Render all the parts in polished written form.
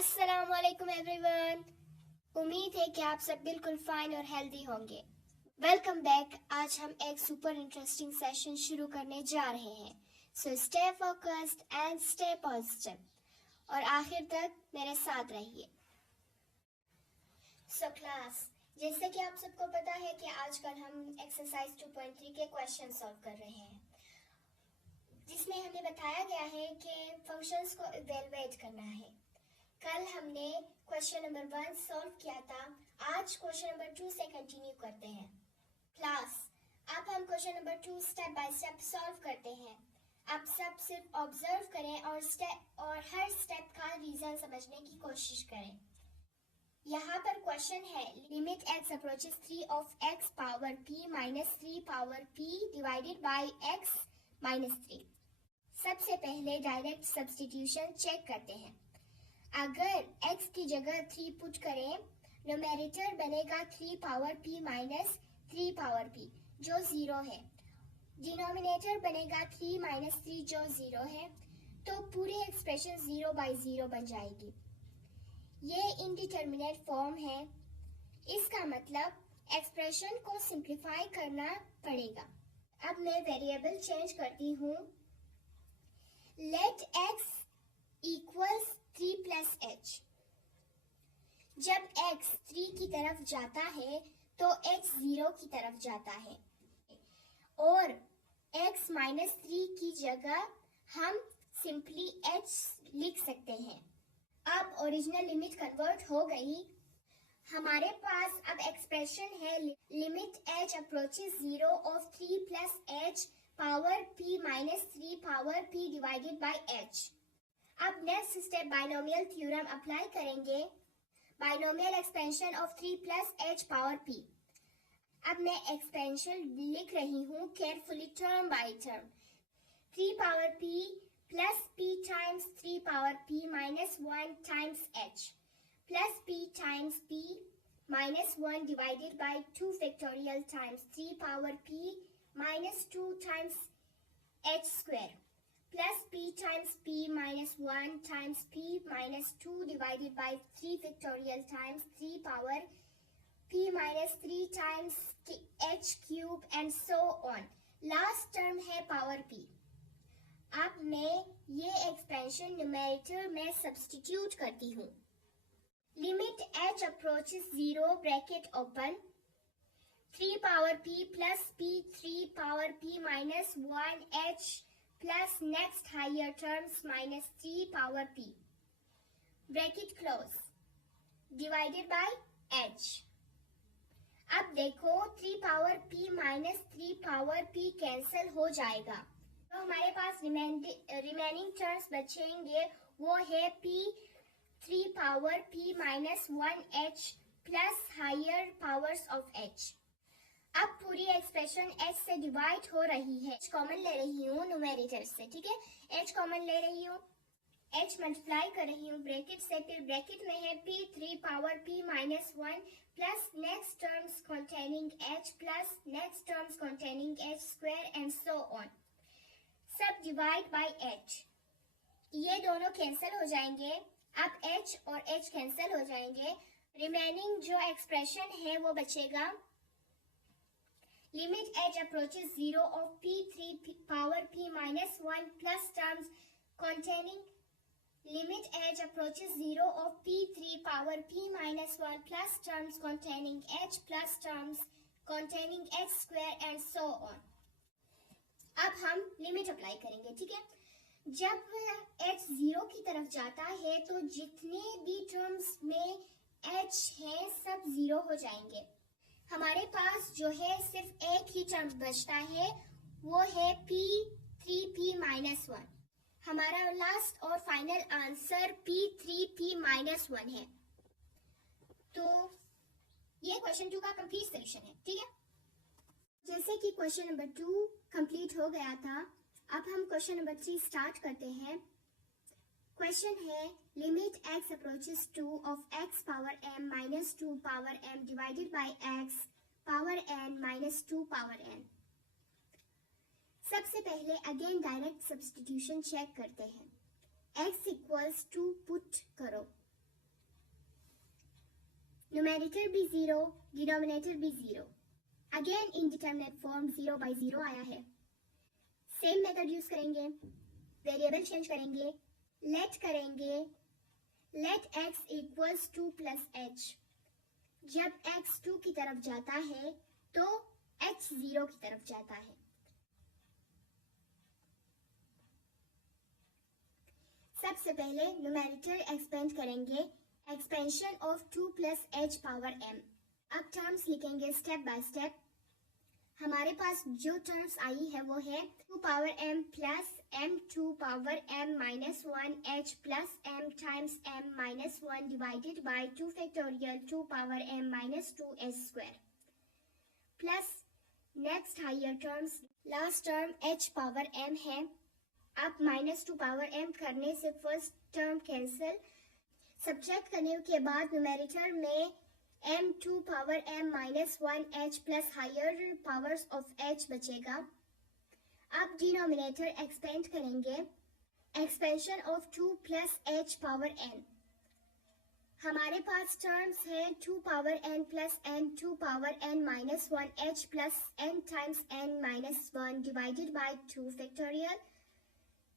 अस्सलामुअलैकुम एवरीवन। उम्मीद है कि आप सब बिल्कुल फाइन और हेल्दी होंगे। Welcome back. आज हम एक सुपर इंटरेस्टिंग सेशन शुरू करने जा रहे हैं। So stay focused and stay positive और आखिर तक मेरे साथ रहिए। सो क्लास, जैसे कि आप सबको पता है कि आजकल हम एक्सरसाइज 2.3 के क्वेश्चन सॉल्व कर रहे हैं, जिसमें हमें बताया गया है कि फंक्शंस को इवेलुएट करना है। कल हमने क्वेश्चन नंबर 1 सॉल्व किया था। आज क्वेश्चन नंबर 2 से कंटिन्यू करते हैं। क्लास, अब हम question number 2 step by step solve करते हैं। आप सब सिर्फ ऑब्जर्व करें और हर स्टेप का रीजन समझने की कोशिश करें। यहाँ पर क्वेश्चन है, limit x approaches 3 of x power p minus 3 power p divided bye x minus 3। सबसे पहले डायरेक्ट सब्स्टिट्यूशन चेक करते हैं। अगर x की जगह 3 पुट करें, न्यूमेरेटर बनेगा 3 power p minus 3 power p जो 0 है। डिनोमिनेटर बनेगा 3 माइनस 3 जो 0 है। तो पूरी एक्सप्रेशन 0 बाय 0 बन जाएगी। ये इनडिटर्मिनेट फॉर्म है। इसका मतलब एक्सप्रेशन को सिंप्लीफाई करना पड़ेगा। अब मैं वेरिएबल चेंज करती हूँ। Let x equals 3 plus h। जब x 3 की तरफ जाता है तो x 0 की तरफ जाता है और x माइनस 3 की जगह हम सिंपली h लिख सकते हैं। अब ओरिजिनल लिमिट कन्वर्ट हो गई। हमारे पास अब एक्सप्रेशन है, limit h approaches 0 of 3 plus h power p minus 3 power p divided by h। अब next step binomial theorem apply करेंगे। Binomial expansion of 3 plus h power p। अब मैं एक्सपेंशन लिख रही हूँ carefully term by term. 3 power p plus p times 3 power p minus 1 times h plus p times p minus 1 divided by 2 factorial times 3 power p minus 2 times h square plus p times p minus 1 times p minus 2 divided by 3 factorial times 3 power p minus 3 times h cube and so on। Last term है power p। अब मैं ये expansion numerator में substitute करती हूँ। Limit h approaches 0 bracket open 3 power p plus p 3 power p minus 1 h plus next higher terms minus 3 power p bracket close divided by h। अब देखो 3 power p minus 3 power p cancel हो जाएगा, तो हमारे पास remaining terms बचेंगे। वो है p 3 power p minus 1 h plus higher powers of h। अब पूरी एक्सप्रेशन h से डिवाइड हो रही है। h कॉमन ले रही हूँ न्यूमेरेटर से, ठीक है। h कॉमन ले रही हूँ, h मल्टीप्लाई कर रही हूँ ब्रैकेट से, फिर ब्रैकेट में है p 3 power p minus 1 plus next terms containing h plus next terms containing h square and so on. सब डिवाइड बाय h। ये दोनों कैंसिल हो जाएंगे। अब h और h कैंसिल हो जाएंगे। रिमेनिंग जो एक्सप्रेशन है वो बचेगा। Limit h approaches 0 of p 3 power p minus 1 plus terms containing limit h approaches 0 of p 3 power p minus 1 plus terms containing h plus terms containing h square and so on। अब हम limit apply करेंगे, ठीक है। जब h 0 की तरफ जाता है तो जितने भी टर्म्स में h है सब 0 हो जाएंगे। हमारे पास जो है सिर्फ एक ही टर्म बचता है, वो है p 3p माइनस 1। हमारा लास्ट और final answer p 3p minus 1 है। तो ये क्वेश्चन 2 का कंप्लीट सॉल्यूशन है, ठीक है। जैसे कि क्वेश्चन नंबर 2 कंप्लीट हो गया था, अब हम क्वेश्चन नंबर 3 स्टार्ट करते हैं। क्वेश्चन है, limit x approaches 2 of x power m minus 2 power m divided by x power n minus 2 power n। सबसे पहले अगेन डायरेक्ट सब्स्टिट्यूशन चेक करते हैं। x इक्वल्स 2 पुट करो। न्यूमेरेटर भी 0, डिनोमिनेटर भी 0। अगेन इंडिटरमिनेट फॉर्म 0 by 0 आया है। Same method use करेंगे, वेरिएबल चेंज करेंगे, लेट करेंगे, let x equals 2 plus h। जब x 2 की तरफ जाता है तो h 0 की तरफ जाता है। सबसे पहले न्यूमेरेटर एक्सपेंड करेंगे, expansion of 2 plus h power m। अब टर्म्स लिखेंगे स्टेप बाय स्टेप। हमारे पास जो टर्म्स आई है वो है 2 power m plus m 2 power m minus 1 h plus m times m minus 1 divided by 2 factorial 2 power m minus 2 h square plus next higher terms, last term h power m है। अब minus 2 power m करने से first term cancel, subtract करने के बाद numerator में m 2 power m minus 1 h plus higher powers of h बचेगा। अब डिनोमिनेटर एक्सपेंड करेंगे, expansion of 2 plus h power n। हमारे पास टर्म्स है 2 power n plus n 2 power n minus 1 h plus n times n minus 1 divided by 2 factorial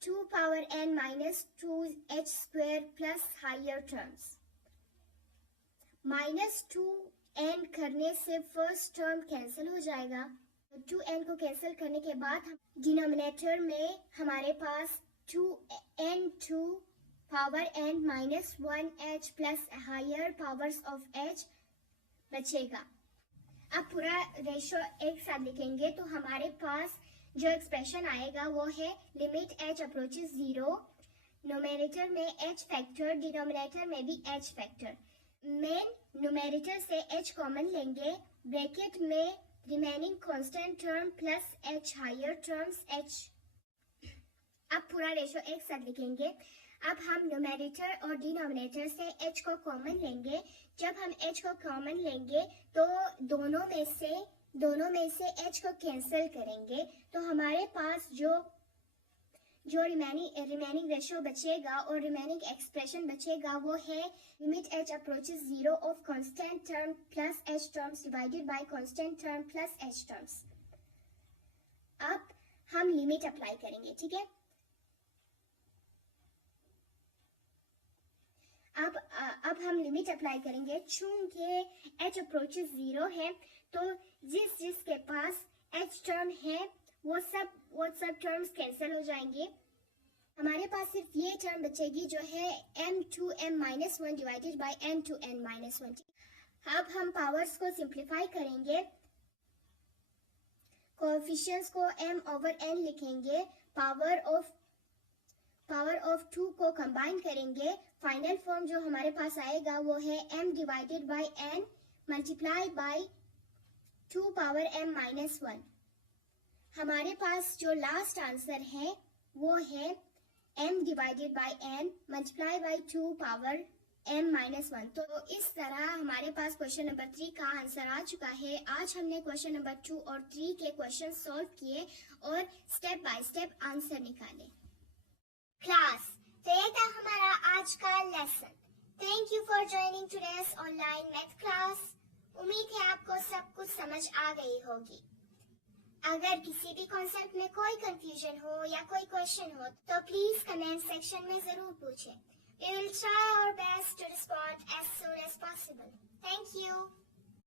2 power n minus 2 h square plus higher terms. Minus 2 n करने से first term cancel हो जाएगा। 2 n को cancel करने के बाद denominator में हमारे पास 2 n 2 power n minus 1 h plus higher powers of h बचेगा। अब पूरा रेशो एक साथ लिखेंगे तो हमारे पास जो एक्सप्रेशन आएगा वो है लिमिट h अप्रोचेस 0, न्यूमेरेटर में h फैक्टर, डिनोमिनेटर में भी h फैक्टर। मेन न्यूमेरेटर से h कॉमन लेंगे, ब्रैकेट में remaining constant term plus h higher terms h। अब पूरा रेशो एक साथ लिखेंगे। अब हम न्यूमेरेटर और डिनोमिनेटर से h को कॉमन लेंगे। जब हम h को कॉमन लेंगे तो दोनों में से h को कैंसिल करेंगे तो हमारे पास जो रिमेनिंग रेशो बचेगा और रिमेनिंग एक्सप्रेशन बचेगा वो है limit h approaches 0 of constant term plus h terms divided by constant term plus h terms. अब हम लिमिट अप्लाई करेंगे, ठीक है। अब हम लिमिट अप्लाई करेंगे। चूंकि h अप्रोचेस 0 है तो जिसके पास h टर्म है वो सब टर्म्स कैंसिल हो जाएंगे। हमारे पास सिर्फ ये टर्म बचेगी जो है m to m minus 1 divided bye m to n minus 1। अब हम पावर्स को सिंप्लीफाई करेंगे, कोएफिशिएंट्स को m ओवर n लिखेंगे, पावर ऑफ 2 को कंबाइन करेंगे। फाइनल फॉर्म जो हमारे पास आएगा वो है m divided by n multiply by 2 power m minus 1। हमारे पास जो लास्ट आंसर है वो है m divided by n multiply by 2 power m minus 1। तो इस तरह हमारे पास क्वेश्चन नंबर 3 का आंसर आ चुका है। आज हमने क्वेश्चन नंबर 2 और 3 के क्वेश्चन सॉल्व किए और स्टेप बाय स्टेप आंसर निकाले। क्लास, तो ये था हमारा आज का lesson. Thank you for joining today's online math class. उम्मीद है आपको सब कुछ समझ आ गई होगी। अगर किसी भी कॉन्सेप्ट में कोई कंफ्यूजन हो या कोई क्वेश्चन हो तो प्लीज कमेंट सेक्शन में जरूर पूछें। We will try our best to respond as soon as possible. Thank you.